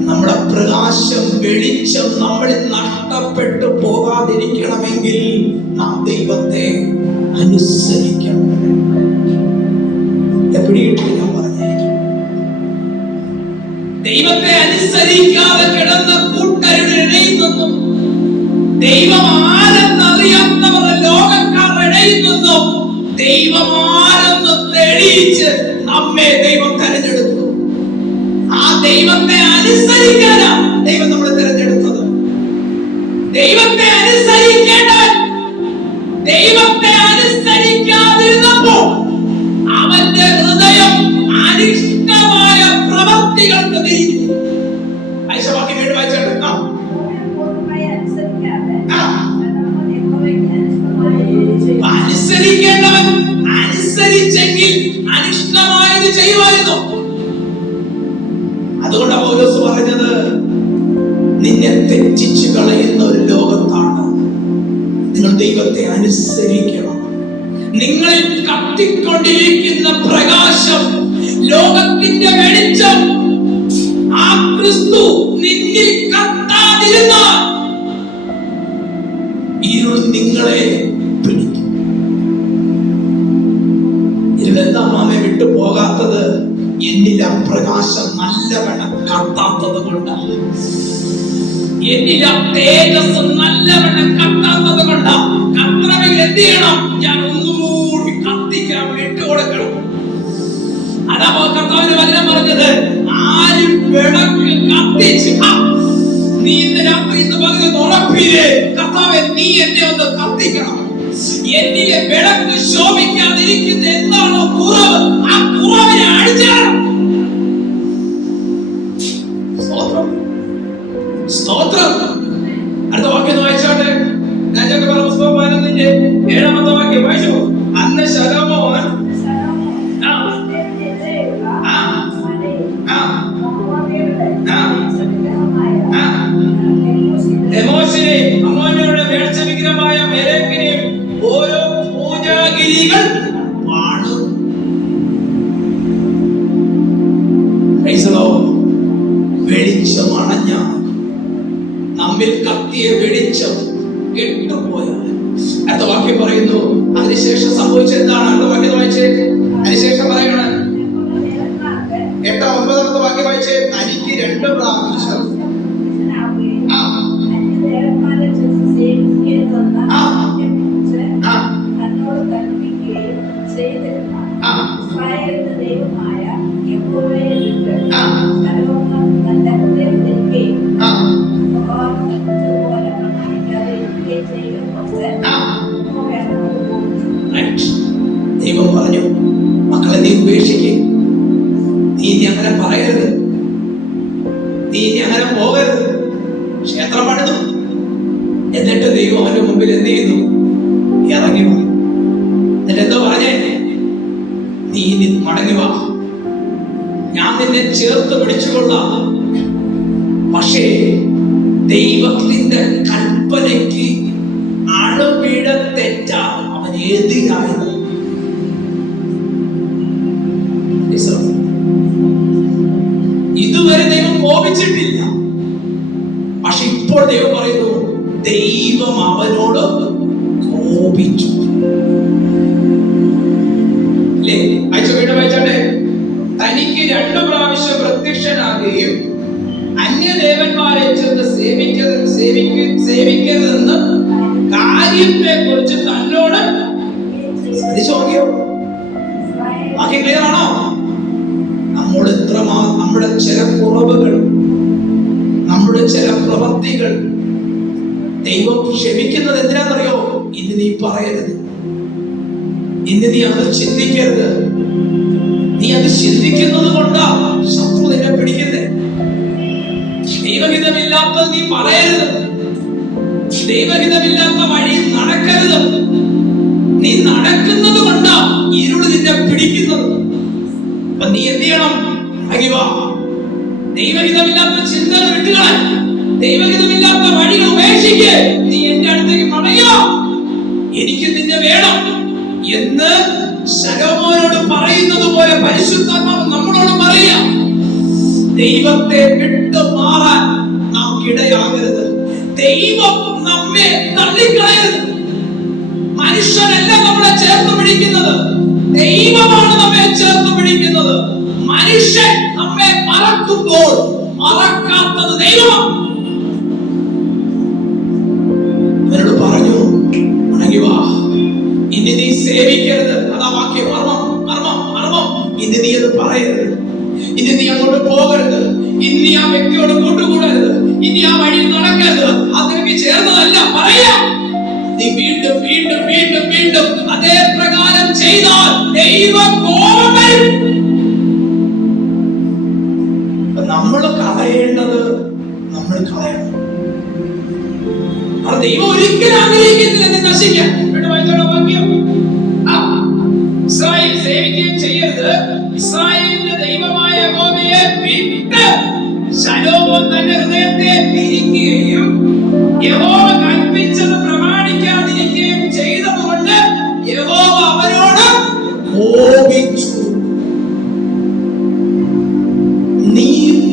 നമ്മുടെ പ്രകാശം, വെളിച്ചം നമ്മളിൽ നഷ്ടപ്പെട്ടു പോകാതിരിക്കണമെങ്കിൽ നാം ദൈവത്തെ അനുസരിക്കണം. എപ്പോഴും ഞാൻ പറഞ്ഞേ, ദൈവം ആരെന്നറിയാത്തവർ ലോകക്കാരുടെ ഇടയിൽ നിന്നും ദൈവം ആരെന്ന് തെളിയിച്ച് നമ്മെ ദൈവം തെരഞ്ഞെടുത്തു. ആ ദൈവത്തെ അനുസരിക്കാനാ ദൈവം നമ്മളെ തെരഞ്ഞെടുത്തത്. ദൈവത്തെ അനുസരിക്കേണ്ടവൻ ദൈവത്തെ അനുസരിക്കാതിരുന്നപ്പോൾ അവന്റെ ഹൃദയം അനിഷ്ടമായ പ്രവർത്തികൾക്ക് തിരിഞ്ഞു. വാക്യം വീണ്ടും വായിച്ചാണ്. അനുസരിക്കേണ്ടവൻ അനുസരിച്ചെങ്കിൽ അനിഷ്ടമായത് ചെയ്യുമായിരുന്നു. അതുകൊണ്ടാണ് പൗലോസ് പറഞ്ഞത്, നിന്നെ തെറ്റിച്ചു കളയുന്ന ഒരു ലോകത്താണ് നിങ്ങൾ ദൈവത്തെ അനുസരിക്കണം. നിങ്ങളിൽ കത്തിക്കൊണ്ടിരിക്കുന്ന പ്രകാശം, ലോകത്തിന്റെ വെളിച്ചം, ആ ക്രിസ്തു നിന്നിൽ കത്താതിരുന്നാൽ ഇരുൾ നിങ്ങളെ പിടിക്കും. ഇരുളെന്താ മാമെ വിട്ടു പോകാത്തത്? എന്നിൽ ആ പ്രകാശം നല്ലവണ്ണം കത്താത്തത് കൊണ്ടാണ്. എന്നിൽ ആ തേജസ് നല്ലവണ്ണം കത്താത്തത് കൊണ്ടാണ്. കത്തണമെങ്കിൽ എന്ത് ചെയ്യണം? ഞാൻ ഒന്നുകൂടി കത്തിക്കാൻ വിട്ടുകൊടുക്കണം. അതാ കർത്താവിന്റെ വചനം പറഞ്ഞത്, ആരും വിളക്ക് കത്തിച്ച് നീ ഇന്ന് രാത്രി ഇന്ന് പകൽ ഉറപ്പില്ലേ, കർത്താവേ നീ എന്നെ ഒന്ന് കത്തിക്കണം. എന്നിലെ വിളക്ക് ശോഭിക്കാതിരിക്കുന്ന എന്താണോ കുറവ്, ആ കുറവിനെ അടിച്ചാണ്. സ്തോത്രം. അടുത്ത വാക്യം വായിച്ചാട്ടെ. രാജാക്കന്മാരുടെ പുസ്തകം 11-ന്റെ 7-ാമത്തെ വാക്യം വായിച്ചു. അന്ന് ശലോമോൻ എമോസിനെയും അമ്മോന്യരുടെ വേഴ്ച വിഗ്രഹമായ മെലേക്കിനെയും ഓരോ പൂജാഗിരികൾ പാണു. വെളിച്ചം അണഞ്ഞ നമ്മിൽ കത്തിയ വെളിച്ചം കെട്ടുപോയാൽ, അടുത്ത വാക്യം പറയുന്നു, അതിനുശേഷം സംഭവിച്ചത് എന്താണ്? അടുത്ത വാക്യം വായിച്ചേ. അതിനുശേഷം പറയണ 8-9 വാക്യം വായിച്ചേ. തനിക്ക് 2 പ്രാവശ്യം ദൈവം പറഞ്ഞു, മക്കളെ നീ ഉപേക്ഷിക്കേ, നീ ഇനി അങ്ങനെ പറയരുത്, നീ ഇനി അങ്ങനെ പോകരുത്. ക്ഷേത്രം പണിതു. എന്നിട്ട് ദൈവം അവന്റെ മുമ്പിൽ എന്ത് ചെയ്യുന്നു? ഇറങ്ങി വന്നു. എന്നിട്ട് എന്തോ പറഞ്ഞേ? നീ ഇനി മടങ്ങി വാ, ഞാൻ നിന്നെ ചേർത്ത് പിടിച്ചുകൊള്ളാം. പക്ഷേ ദൈവത്തിന്റെ കൽപ്പനയ്ക്ക് അണുപിഴ തെറ്റാണ് അവൻ എതിരായത്. ഇതുവരെ ദൈവം കോപിച്ചിട്ടില്ല. പക്ഷെ ഇപ്പോൾ ദൈവം പറയുന്നു, ദൈവം അവനോട് കോപിച്ചു. വായിച്ചാട്ടെ. തനിക്ക് 2 പ്രാവശ്യം പ്രത്യക്ഷനാകുകയും അന്യദേവന്മാരെ ചെന്ന് സേവിക്കരുതെന്ന് കാര്യത്തെ കുറിച്ച് തന്നോട് ചോദ്യം. ബാക്കി ക്ലിയർ ആണോ? നമ്മുടെ ചില കുറവുകൾ, നമ്മുടെ ചില പ്രവൃത്തികൾ ദൈവം ക്ഷമിക്കുന്നത് എന്തിനാണെന്നറിയോ? ഇനി നീ പറയരുത്, ഇനി നീ അത് ചിന്തിക്കരുത്. നീ അത് ചിന്തിക്കുന്നത് കൊണ്ടാ ശത്രു നിന്നെ പിടിക്കുന്നത്. ദൈവഹിതമില്ലാത്തത് നീ പറയരുത്, ദൈവഹിതമില്ലാത്ത വഴി നടക്കരുത്. നീ നടക്കുന്നത് കൊണ്ടാ ഇരുൾ നിന്നെ പിടിക്കുന്നത്. അപ്പൊ നീ എന്ത് ചെയ്യണം? ദൈവഹിതമില്ലാത്ത ചിന്തകൾ വിട്ടുകളെ, ദൈവഹിതമില്ലാത്ത വഴികൾ ഉപേക്ഷിക്ക്. നീ എന്റെ അടുത്തേക്ക് മടങ്ങുക, എനിക്ക് നിന്നെ വേണം എന്ന് ശലോമോനോട് പറയുന്നത് പോലെ പരിശുദ്ധാത്മാവ് നമ്മളോട് പറയാം. ദൈവത്തെ വിട്ടു മാറാൻ നാം ഇടയാകരുത്. ദൈവം നമ്മെ തള്ളിക്കളയരുത്. മനുഷ്യനല്ല നമ്മളെ ചേർത്ത് പിടിക്കുന്നത്, ദൈവമാണ് നമ്മെ ചേർത്ത് പിടിക്കുന്നത്. മനുഷ്യൻ നമ്മെ മറക്കുമ്പോൾ മറക്കാത്തത് ദൈവമാണ്. സേവിക്കരുത്. അതാ വാക്യം. മർമ്മം മർമ്മം മർമ്മം. ഇനി നീ അത് പറയരുത്. ഇനി നീ അങ്ങോട്ട് പോകരുത്. ഇനി നീ ആ വ്യക്തിയോട് കൂട്ടുകൂടരുത്. ഇനി ആ വഴി നടക്കരുത്. അതിലേക്ക് ചേർന്നതല്ല പറയാം. നീ വീണ്ടും വീണ്ടും വീണ്ടും വീണ്ടും അതേ പ്രകാരം ചെയ്താൽ ദൈവം കോപം വരും. നമ്മൾ കളയേണ്ടത് നമ്മൾ കളയണം. ദൈവം ഒരിക്കലും ആഗ്രഹിക്കുന്നില്ല നീ നശിക്കാൻ. ഇസ്രായേൽ സേവിക്കുകയും ചെയ്യരുത്. ഇസ്രായേലിന്റെ ദൈവമായ യഹോവയെ വിട്ട് ശലോമോൻ തന്റെ ഹൃദയത്തെ തിരിക്കുകയും യഹോവ കൽപ്പിച്ചത് പ്രമാണിക്കാതിരിക്കുകയും ചെയ്തതുകൊണ്ട് യഹോവ അവരോട് കോപിച്ചു. നീ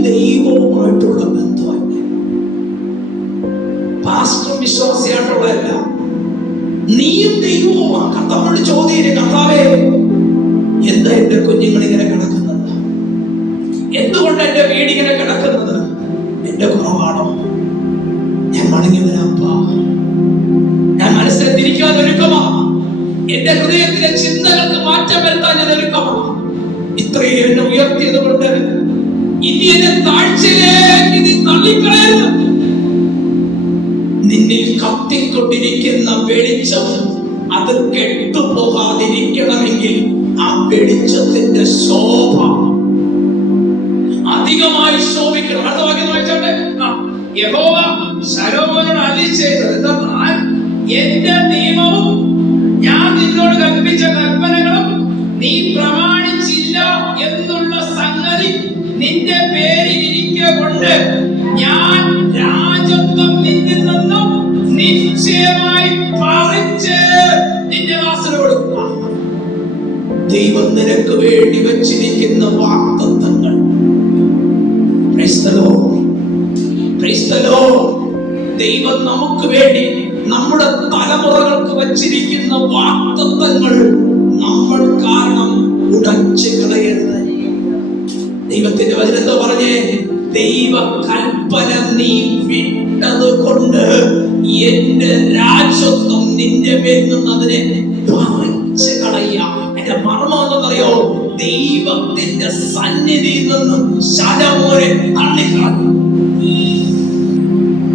ദൈവവുമായിട്ടുള്ള ബന്ധമല്ല, പാസ്റ്റർ വിശ്വാസിയായിട്ടുള്ളതല്ല, നീയും ദൈവവുമാണ്. കർത്താവിനോട് ചോദ്യം, കർത്താവേ എന്താ എന്റെ കുഞ്ഞുങ്ങൾ ഇങ്ങനെ കിടക്കുന്നത്? എന്തുകൊണ്ട് എന്റെ വീട് ഇങ്ങനെ കിടക്കുന്നത്? എന്റെ കുറവാണോ? ഞാൻ മടങ്ങി വരാപ്പാ. ഞാൻ മനസ്സിനെ തിരിക്കാൻ ഒരുക്കമാ. എന്റെ ഹൃദയത്തിലെ ചിന്തകൾക്ക് മാറ്റം വരുത്താൻ ഞാൻ ഒരുക്കമാ. ഇത്രയും എന്നെ ഉയർത്തിയത് കൊണ്ട് ഇനി എന്നെ താഴ്ചയിലേക്ക് നീ തള്ളിക്കളയരുത്. നിന്നിൽ കത്തിക്കൊണ്ടിരിക്കുന്ന വെളിച്ചം അത് കെട്ടുപോകാതിരിക്കണമെങ്കിൽ ആ വെളിച്ചത്തിന്റെ ശോഭ അധികമായി ശോഭിക്കണം. അടുത്ത വാക്യം വായിച്ചോട്ടെ. യഹോവ ശലോമോനോട് അരുളിച്ചെയ്തത് എന്തെന്നാൽ, എന്റെ നിയമവും ഞാൻ നിന്നോട് കൽപ്പിച്ച കൽപ്പനകളും നീ പ്രമാണിച്ചില്ല എന്നുള്ള സംഗതി നിന്റെ പേരിൽ ഇരിക്കൊണ്ട് ഞാൻ രാജത്വം നിന്നിൽ നിന്നും നിശ്ചയമായി പറിച്ച് നിന്റെ ദാസന് കൊടുക്കുക. ദൈവം നിനക്ക് വേണ്ടി വച്ചിരിക്കുന്ന വാഗ്ദത്തങ്ങൾ, praise the Lord, praise the Lord. ദൈവം നമുക്ക് വേണ്ടി നമ്മുടെ തലമുറകൾക്ക് വച്ചിരിക്കുന്ന വാഗ്ദത്തങ്ങൾ നമ്മൾ കാരണം ഉടച്ചു കളയരുത്. ദൈവത്തിന്റെ വചനത്തെ പറഞ്ഞേ, ദൈവ കൽപ്പന നീ വിട്ടത് കൊണ്ട് എന്റെ രാജത്വം നിന്റെ മേൽ നിന്ന് അതിനെ പറിച്ചു കളയാം. എന്റെ മർമ്മം എന്തെന്നറിയോ? ദൈവത്തിന്റെ സന്നിധിയിൽ നിന്നും ശലോമോനെ തള്ളിക്കളഞ്ഞു.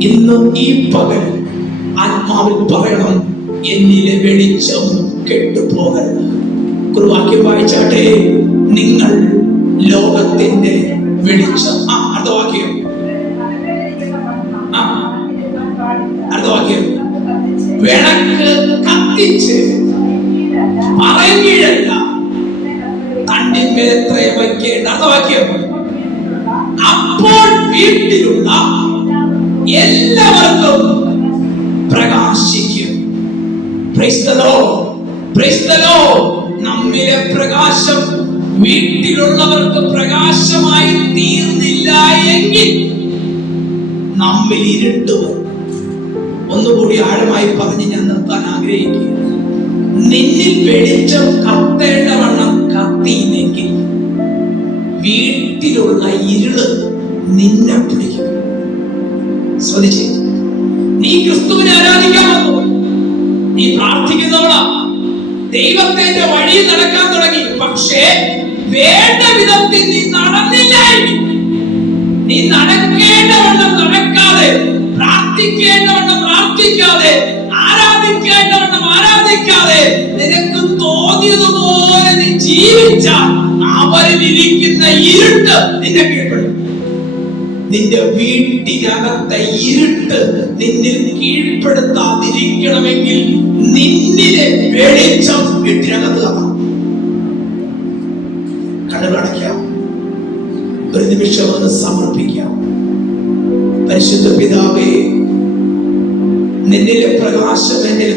ഇന്ന് ഈ പകൽ ആത്മാവിൽ പറയണം, എന്നിലെ വെളിച്ചം കെട്ടുപോകരുത്. വാക്യം വായിച്ചാട്ടെ. നിങ്ങൾ ലോകത്തിന്റെ വെളിച്ചം. അടുത്ത വാക്യം, അടുത്ത വാക്യം. വിളക്ക് കത്തിച്ച് പറയീഴല്ല തണ്ടിന്മേലത്രേ വയ്ക്കേണ്ട. അടുത്ത വാക്യം. അപ്പോൾ വീട്ടിലുള്ള എല്ലാവർക്കും പ്രകാശിക്കും. Praise the Lord, praise the Lord. നമ്മിലെ പ്രകാശം വീട്ടിലുള്ളവർക്ക് പ്രകാശമായി തീർന്നില്ല എങ്കിൽ നമ്മിൽ ഇരുട്ട് വരും. ഒന്നുകൂടി ആഴമായി പറഞ്ഞ് ഞാൻ നിർത്താൻ ആഗ്രഹിക്കുക. നിന്നിൽ വെളിച്ചം കത്തേണ്ടവണ്ണം കത്തിയില്ലെങ്കിൽ വീട്ടിലുള്ള ഇരുള് നിന്നെ പിടിക്കും. ശ്രദ്ധിച്ചേ, നീ ക്രിസ്തുവിനെ ആരാധിക്കാൻ വന്നു, നീ പ്രാർത്ഥിക്കുന്നവളാ, ദൈവത്തിന്റെ വഴിയിൽ നടക്കാൻ തുടങ്ങി. പക്ഷേ വേണ്ട വിധത്തിൽ നീ നടന്നില്ല എങ്കിൽ, നീ നടക്കേണ്ടവണ്ണം നടക്കാതെ, പ്രാർത്ഥിക്കേണ്ടവണ്ണം പ്രാർത്ഥിക്കാതെ, ആരാധിക്കേണ്ടവണ്ണം ആരാധിക്കാതെ, നിനക്ക് തോന്നിയതുപോലെ നീ ജീവിച്ചാൽ അവരിൽ ഇരിക്കുന്ന ഇരുട്ട് നിന്നെ കീഴ്പ്പെടും. നിന്റെ വീട്ടിനകത്തെ ഇരുട്ട് നിന്നിൽ കീഴ്പ്പെടുത്താതിരിക്കണമെങ്കിൽ നിന്നിലെ വെളിച്ചം വീട്ടിനകത്ത് കാണാം. കണ്ണുകളടയ്ക്കാം, ഒരു നിമിഷം ഒന്ന് സമർപ്പിക്കാം. പരിശുദ്ധ പിതാവേ, നിന്നിലെ പ്രകാശം എന്നിൽ